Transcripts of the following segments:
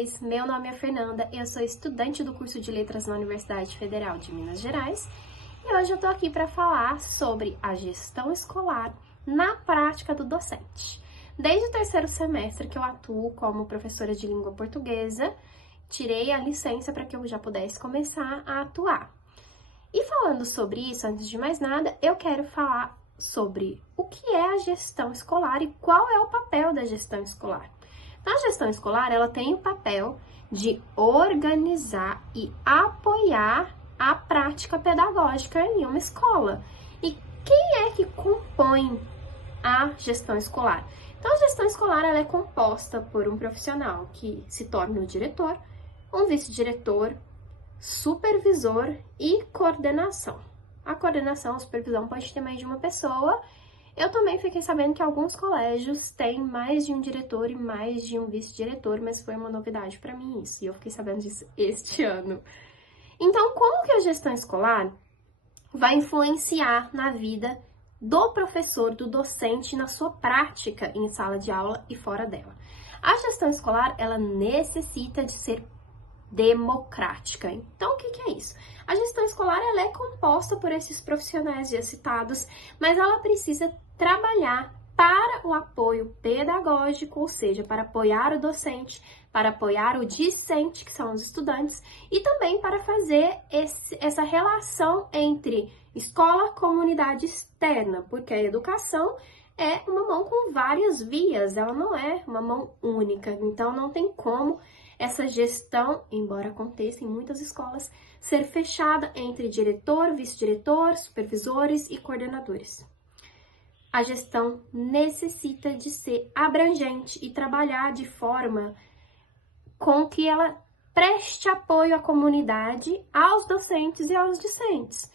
vocês? Meu nome é Fernanda, eu sou estudante do curso de Letras na Universidade Federal de Minas Gerais e hoje eu tô aqui para falar sobre a gestão escolar na prática do docente. Desde o terceiro semestre que eu atuo como professora de língua portuguesa, tirei a licença para que eu já pudesse começar a atuar. E falando sobre isso, antes de mais nada, eu quero falar sobre o que é a gestão escolar e qual é o papel da gestão escolar. Então, a gestão escolar, ela tem o papel de organizar e apoiar a prática pedagógica em uma escola. E quem é que compõe a gestão escolar? Então, a gestão escolar, ela é composta por um profissional que se torna o diretor, um vice-diretor, supervisor e coordenação. A coordenação, a supervisão pode ter mais de uma pessoa. Eu também fiquei sabendo que alguns colégios têm mais de um diretor e mais de um vice-diretor, mas foi uma novidade para mim isso, e eu fiquei sabendo disso este ano. Então, como que a gestão escolar vai influenciar na vida do professor, do docente, na sua prática em sala de aula e fora dela? A gestão escolar, ela necessita de ser democrática. Então, o que é isso? A gestão escolar, ela é composta por esses profissionais já citados, mas ela precisa trabalhar para o apoio pedagógico, ou seja, para apoiar o docente, para apoiar o discente, que são os estudantes, e também para fazer essa relação entre escola e comunidade externa, porque a educação é uma mão com várias vias, ela não é uma mão única, então não tem como essa gestão, embora aconteça em muitas escolas, ser fechada entre diretor, vice-diretor, supervisores e coordenadores. A gestão necessita de ser abrangente e trabalhar de forma com que ela preste apoio à comunidade, aos docentes e aos discentes.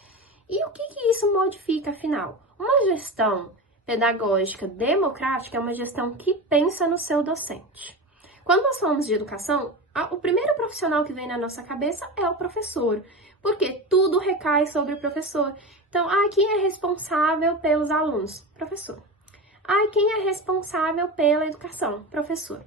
E o que isso modifica, afinal? Uma gestão pedagógica democrática é uma gestão que pensa no seu docente. Quando nós falamos de educação, o primeiro profissional que vem na nossa cabeça é o professor, porque tudo recai sobre o professor. Então, quem é responsável pelos alunos? Professor. Quem é responsável pela educação? Professor.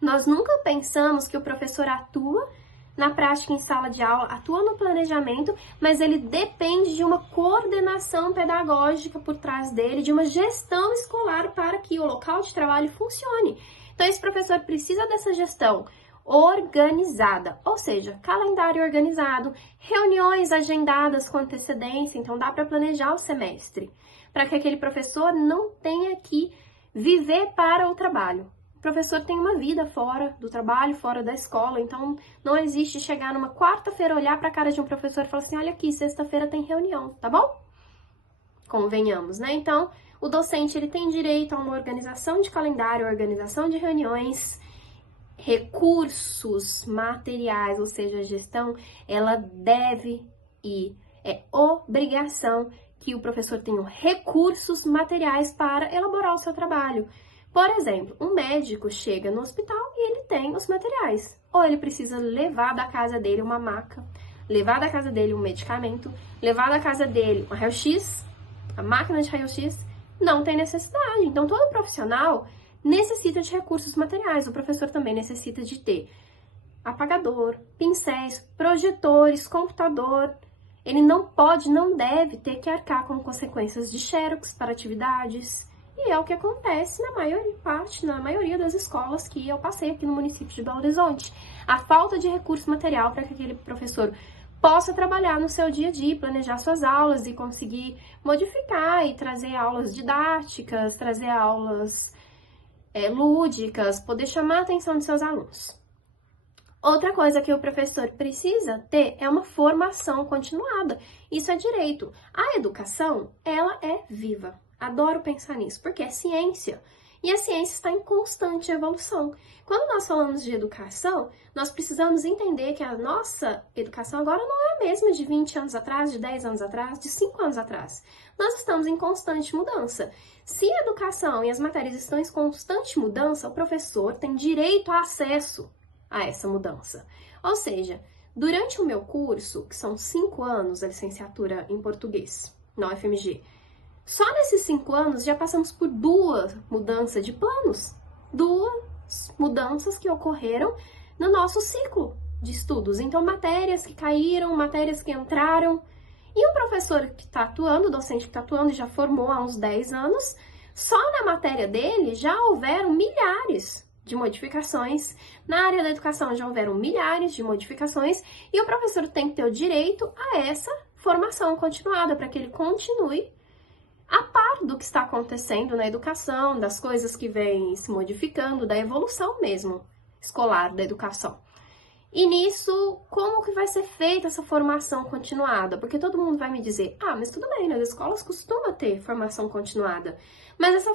Nós nunca pensamos que o professor atua na prática em sala de aula, atua no planejamento, mas ele depende de uma coordenação pedagógica por trás dele, de uma gestão escolar para que o local de trabalho funcione. Então, esse professor precisa dessa gestão organizada, ou seja, calendário organizado, reuniões agendadas com antecedência, então dá para planejar o semestre, para que aquele professor não tenha que viver para o trabalho. O professor tem uma vida fora do trabalho, fora da escola, então não existe chegar numa quarta-feira, olhar para a cara de um professor e falar assim, olha aqui, sexta-feira tem reunião, tá bom? Convenhamos, né? Então, o docente ele tem direito a uma organização de calendário, organização de reuniões, recursos materiais, ou seja, a gestão, ela deve e é obrigação que o professor tenha recursos materiais para elaborar o seu trabalho. Por exemplo, um médico chega no hospital e ele tem os materiais. Ou ele precisa levar da casa dele uma maca, levar da casa dele um medicamento, levar da casa dele um raio-x, a máquina de raio-x, não tem necessidade. Então, todo profissional necessita de recursos materiais. O professor também necessita de ter apagador, pincéis, projetores, computador. Ele não pode, não deve ter que arcar com consequências de xerox para atividades. E é o que acontece na maioria das escolas que eu passei aqui no município de Belo Horizonte. A falta de recurso material para que aquele professor possa trabalhar no seu dia a dia, planejar suas aulas e conseguir modificar e trazer aulas didáticas, trazer aulas lúdicas, poder chamar a atenção dos seus alunos. Outra coisa que o professor precisa ter é uma formação continuada. Isso é direito. A educação, ela é viva. Adoro pensar nisso, porque é ciência. E a ciência está em constante evolução. Quando nós falamos de educação, nós precisamos entender que a nossa educação agora não é a mesma de 20 anos atrás, de 10 anos atrás, de 5 anos atrás. Nós estamos em constante mudança. Se a educação e as matérias estão em constante mudança, o professor tem direito a acesso a essa mudança. Ou seja, durante o meu curso, que são 5 anos, a licenciatura em português, na UFMG, só nesses 5 anos já passamos por 2 mudanças de planos. 2 mudanças que ocorreram no nosso ciclo de estudos. Então, matérias que caíram, matérias que entraram. E o professor que está atuando, o docente que está atuando, já formou há uns 10 anos, só na matéria dele já houveram milhares de modificações. Na área da educação já houveram milhares de modificações e o professor tem que ter o direito a essa formação continuada para que ele continue a par do que está acontecendo na educação, das coisas que vêm se modificando, da evolução mesmo escolar da educação. E nisso, como que vai ser feita essa formação continuada? Porque todo mundo vai me dizer, mas tudo bem, nas escolas costuma ter formação continuada. Mas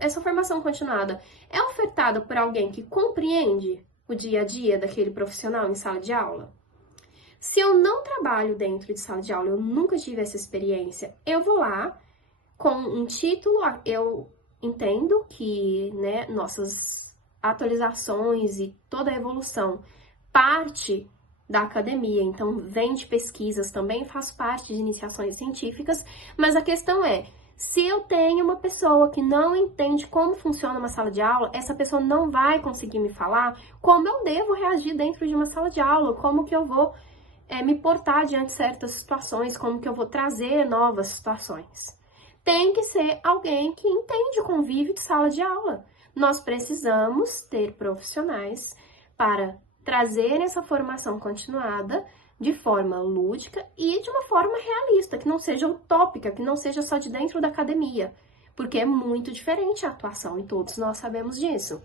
essa formação continuada é ofertada por alguém que compreende o dia a dia daquele profissional em sala de aula? Se eu não trabalho dentro de sala de aula, eu nunca tive essa experiência, eu vou lá com um título, eu entendo que, né, nossas atualizações e toda a evolução parte da academia, então vem de pesquisas, também faço parte de iniciações científicas, mas a questão é, se eu tenho uma pessoa que não entende como funciona uma sala de aula, essa pessoa não vai conseguir me falar como eu devo reagir dentro de uma sala de aula, como que eu vou me portar diante de certas situações, como que eu vou trazer novas situações. Tem que ser alguém que entende o convívio de sala de aula. Nós precisamos ter profissionais para trazer essa formação continuada de forma lúdica e de uma forma realista, que não seja utópica, que não seja só de dentro da academia, porque é muito diferente a atuação e todos nós sabemos disso.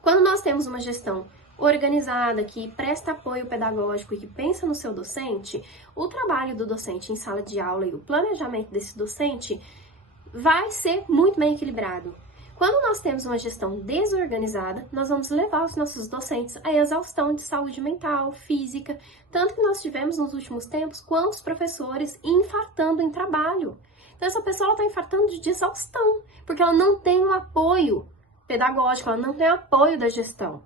Quando nós temos uma gestão organizada, que presta apoio pedagógico e que pensa no seu docente, o trabalho do docente em sala de aula e o planejamento desse docente vai ser muito bem equilibrado. Quando nós temos uma gestão desorganizada, nós vamos levar os nossos docentes à exaustão de saúde mental, física, tanto que nós tivemos nos últimos tempos quantos professores infartando em trabalho. Então essa pessoa está infartando de exaustão, porque ela não tem um apoio pedagógico, ela não tem apoio da gestão.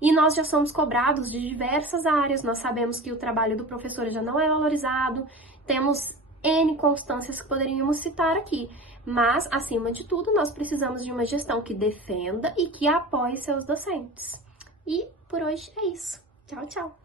E nós já somos cobrados de diversas áreas, nós sabemos que o trabalho do professor já não é valorizado, temos N constâncias que poderíamos citar aqui. Mas, acima de tudo, nós precisamos de uma gestão que defenda e que apoie seus docentes. E por hoje é isso. Tchau, tchau!